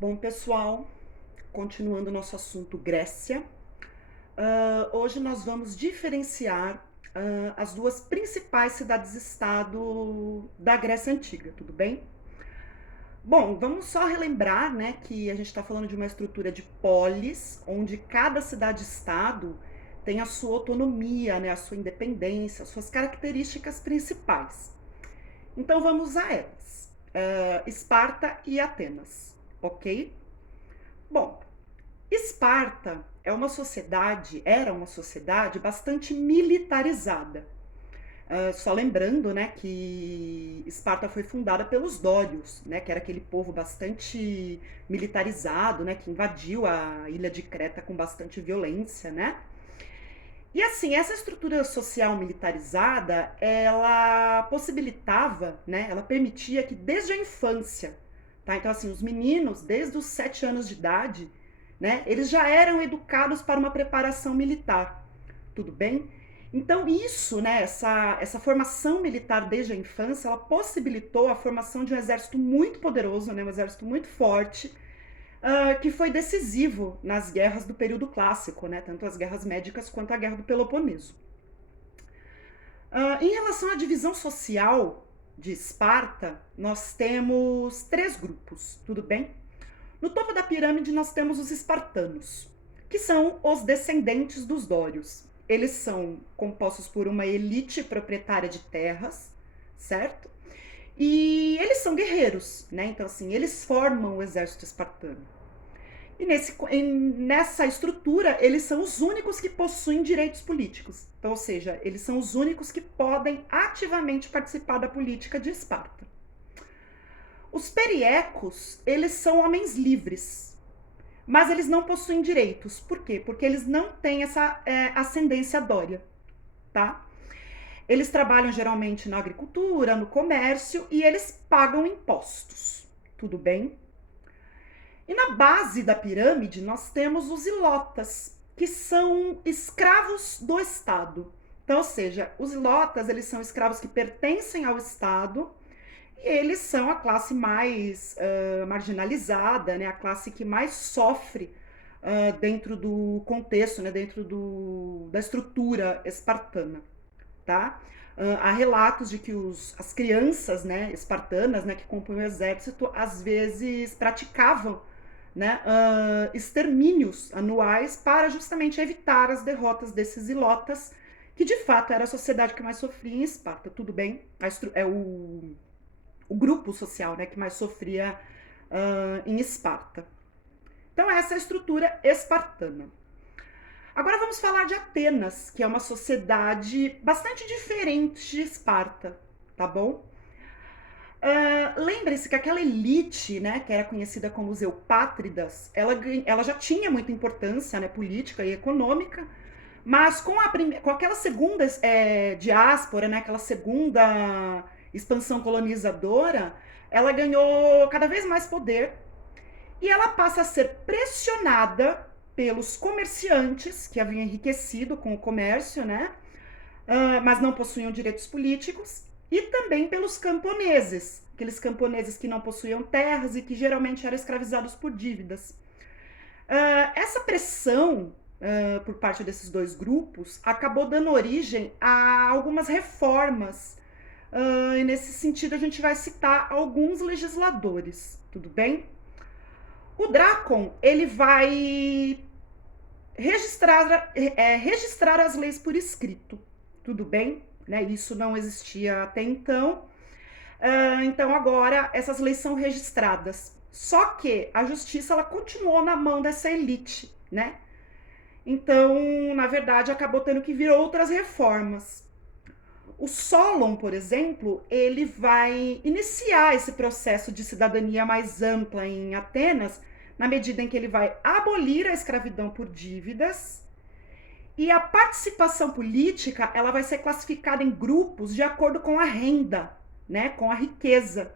Bom, pessoal, continuando nosso assunto Grécia, hoje nós vamos diferenciar as duas principais cidades-estado da Grécia Antiga, tudo bem? Bom, vamos só relembrar, né, que a gente está falando de uma estrutura de polis, onde cada cidade-estado tem a sua autonomia, né, a sua independência, as suas características principais. Então vamos a elas. Esparta e Atenas, ok? Bom, Esparta era uma sociedade bastante militarizada. Só lembrando, né, que Esparta foi fundada pelos dórios, né, que era aquele povo bastante militarizado, né, que invadiu a ilha de Creta com bastante violência, né? E assim, essa estrutura social militarizada, ela possibilitava, né, ela permitia que desde a infância, tá? Então assim, os meninos, desde os 7 anos de idade, né, eles já eram educados para uma preparação militar, tudo bem? Então isso, né, essa formação militar desde a infância, ela possibilitou a formação de um exército muito poderoso, né, um exército muito forte, que foi decisivo nas guerras do período clássico, né, tanto as guerras médicas quanto a guerra do Peloponeso. Em relação à divisão social de Esparta, nós temos 3 grupos, tudo bem? No topo da pirâmide nós temos os espartanos, que são os descendentes dos dórios. Eles são compostos por uma elite proprietária de terras, certo? E eles são guerreiros, né? Então, assim, eles formam o exército espartano. E nessa estrutura, eles são os únicos que possuem direitos políticos. Então, ou seja, eles são os únicos que podem ativamente participar da política de Esparta. Os periecos, eles são homens livres, mas eles não possuem direitos. Por quê? Porque eles não têm essa ascendência dória, tá? Eles trabalham geralmente na agricultura, no comércio e eles pagam impostos. Tudo bem? E na base da pirâmide nós temos os ilotas, que são escravos do Estado. Então, ou seja, os ilotas, eles são escravos que pertencem ao Estado e eles são a classe mais marginalizada, né? A classe que mais sofre dentro do contexto, né? Dentro da estrutura espartana, tá? Há relatos de que as crianças, né, espartanas, né, que compõem o exército, às vezes praticavam, né, extermínios anuais para justamente evitar as derrotas desses ilotas, que de fato era a sociedade que mais sofria em Esparta. Tudo bem, é o grupo social, né, que mais sofria em Esparta. Então essa é a estrutura espartana. Agora vamos falar de Atenas, que é uma sociedade bastante diferente de Esparta, tá bom? Lembre-se que aquela elite, né, que era conhecida como os eupátridas, ela já tinha muita importância, né, política e econômica, mas com aquela segunda diáspora, né, aquela segunda expansão colonizadora, ela ganhou cada vez mais poder e ela passa a ser pressionada pelos comerciantes que haviam enriquecido com o comércio, né? Mas não possuíam direitos políticos, e também pelos camponeses, aqueles camponeses que não possuíam terras e que geralmente eram escravizados por dívidas. Essa pressão por parte desses dois grupos acabou dando origem a algumas reformas. E nesse sentido a gente vai citar alguns legisladores, tudo bem? O Drácon, ele vai registrar as leis por escrito, tudo bem? Né? Isso não existia até então. Então agora essas leis são registradas. Só que a justiça ela continuou na mão dessa elite, né? Então, na verdade, acabou tendo que vir outras reformas. O Solon, por exemplo, ele vai iniciar esse processo de cidadania mais ampla em Atenas, na medida em que ele vai abolir a escravidão por dívidas e a participação política ela vai ser classificada em grupos de acordo com a renda, né, com a riqueza.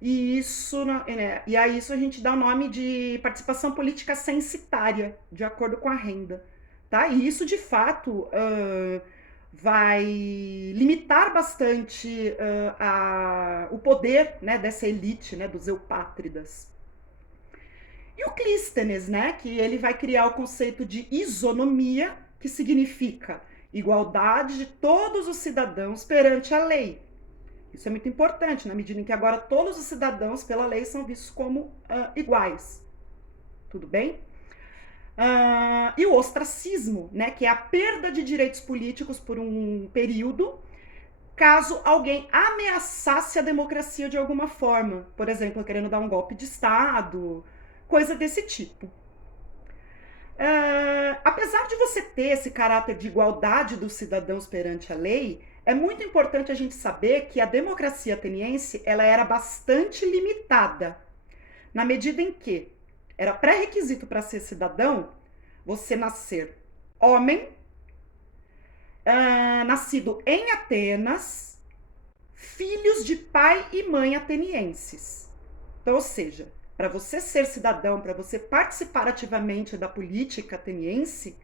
E isso, né, e a isso a gente dá o nome de participação política censitária, de acordo com a renda, tá? E isso de fato vai limitar bastante o poder, né, dessa elite, né, dos eupátridas. E o Clístenes, né, que ele vai criar o conceito de isonomia, que significa igualdade de todos os cidadãos perante a lei. Isso é muito importante, na medida em que agora todos os cidadãos, pela lei, são vistos como iguais. Tudo bem? E o ostracismo, né, que é a perda de direitos políticos por um período, caso alguém ameaçasse a democracia de alguma forma. Por exemplo, querendo dar um golpe de Estado, coisa desse tipo. Apesar de você ter esse caráter de igualdade dos cidadãos perante a lei, é muito importante a gente saber que a democracia ateniense ela era bastante limitada, na medida em que era pré-requisito para ser cidadão você nascer homem, nascido em Atenas, filhos de pai e mãe atenienses. Então, ou seja, para você ser cidadão, para você participar ativamente da política ateniense,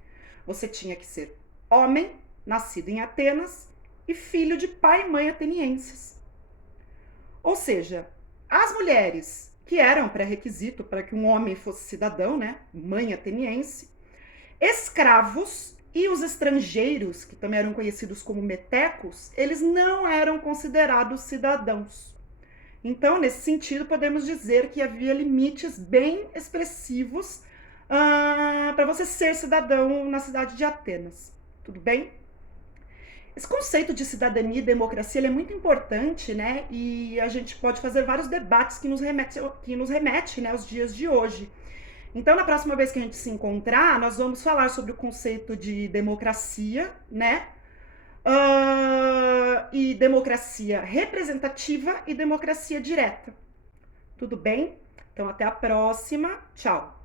você tinha que ser homem, nascido em Atenas e filho de pai e mãe atenienses. Ou seja, as mulheres, que eram pré-requisito para que um homem fosse cidadão, né, mãe ateniense, escravos e os estrangeiros, que também eram conhecidos como metecos, eles não eram considerados cidadãos. Então, nesse sentido, podemos dizer que havia limites bem expressivos para você ser cidadão na cidade de Atenas. Tudo bem? Esse conceito de cidadania e democracia ele é muito importante, né? E a gente pode fazer vários debates que nos remete, né, aos dias de hoje. Então, na próxima vez que a gente se encontrar, nós vamos falar sobre o conceito de democracia, né? E democracia representativa e democracia direta. Tudo bem? Então, até a próxima. Tchau.